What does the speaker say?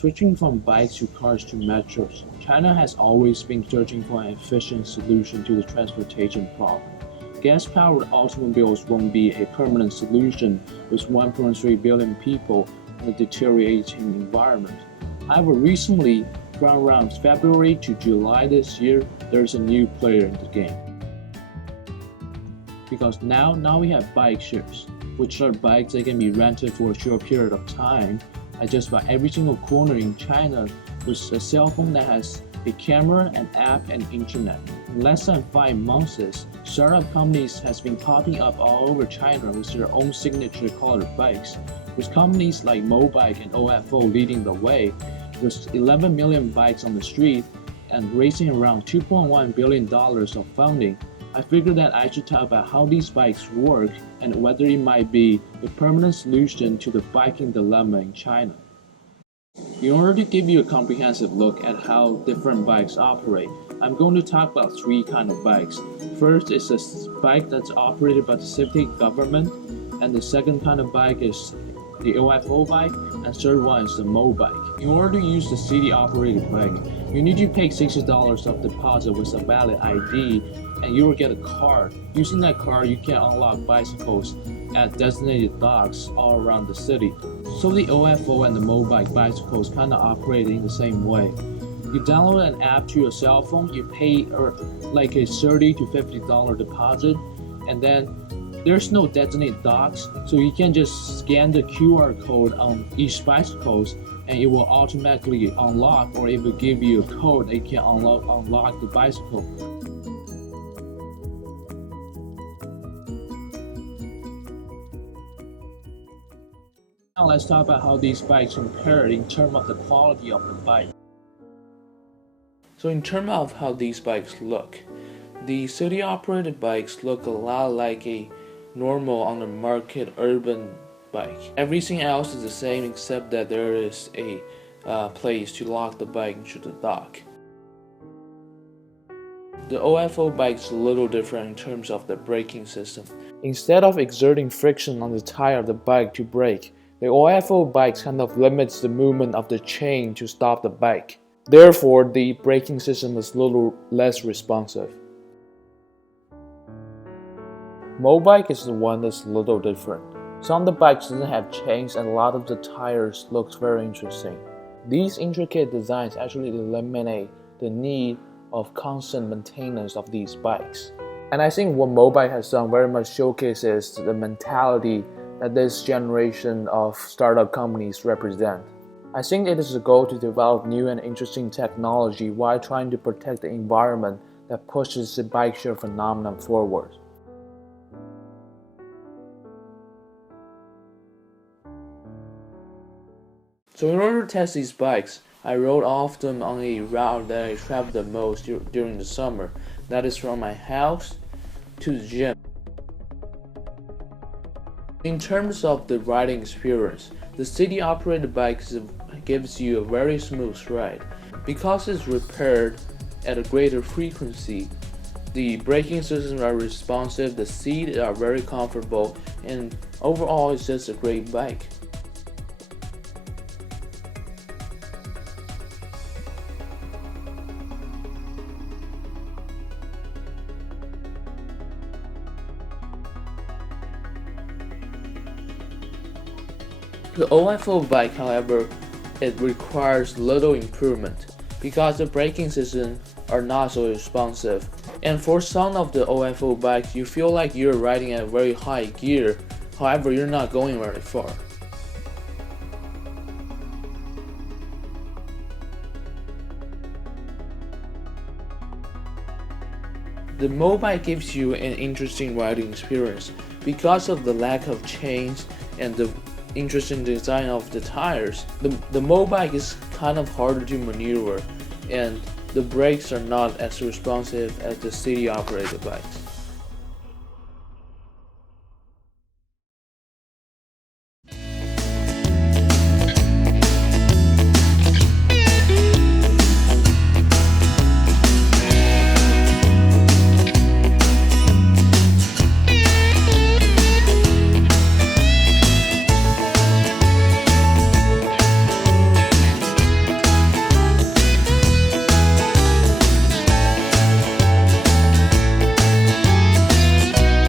Switching from bikes to cars to metros, China has always been searching for an efficient solution to the transportation problem. Gas-powered automobiles won't be a permanent solution with 1.3 billion people in a deteriorating environment. However, recently, from around February to July this year, there's a new player in the game. Because now we have bike shares, which are bikes that can be rented for a short period of time at just about every single corner in China with a cell phone that has a camera, an app, and internet. In less than 5 months, startup companies has been popping up all over China with their own signature colored bikes, with companies like Mobike and OFO leading the way, with 11 million bikes on the street and raising around $2.1 billion of funding. I figured that I should talk about how these bikes work and whether it might be a permanent solution to the biking dilemma in China. In order to give you a comprehensive look at how different bikes operate, I'm going to talk about 3 kinds of bikes. First is a bike that's operated by the city government, and the second kind of bike is the OFO bike, and third one is the Mobike. In order to use the city-operated bike, you need to pay $60 of deposit with a valid ID, and you will get a card. Using that card, you can unlock bicycles at designated docks all around the city. So the OFO and the Mobike bicycles kind of operate in the same way. You download an app to your cell phone, you pay like a $30 to $50 deposit, and then there's no designated docks, so you can just scan the QR code on each bicycle and it will automatically unlock, or it will give you a code that you can unlock the bicycle. Now let's talk about how these bikes compare in terms of the quality of the bike. So in terms of how these bikes look, the city-operated bikes look a lot like a normal on the market urban bike. Everything else is the same except that there is a place to lock the bike into the dock. The OFO bike is a little different in terms of the braking system. Instead of exerting friction on the tire of the bike to brake, the OFO bike kind of limits the movement of the chain to stop the bike. Therefore, the braking system is a little less responsive. Mobike is the one that's a little different. Some of the bikes doesn't have chains and a lot of the tires looks very interesting. These intricate designs actually eliminate the need of constant maintenance of these bikes. And I think what Mobike has done very much showcases the mentality that this generation of startup companies represent. I think it is a goal to develop new and interesting technology while trying to protect the environment that pushes the bike share phenomenon forward. So in order to test these bikes, I rode off them on a route that I traveled the most during the summer. That is from my house to the gym. In terms of the riding experience, the city-operated bike gives you a very smooth ride. Because it's repaired at a greater frequency, the braking systems are responsive, the seats are very comfortable, and overall it's just a great bike. The OFO bike, however, it requires little improvement because the braking systems are not so responsive. And for some of the OFO bikes, you feel like you're riding at a very high gear, however, you're not going very far. The Mobike gives you an interesting riding experience because of the lack of chains and the interesting design of the tires. The Mobike is kind of harder to maneuver and the brakes are not as responsive as the city operated bikes.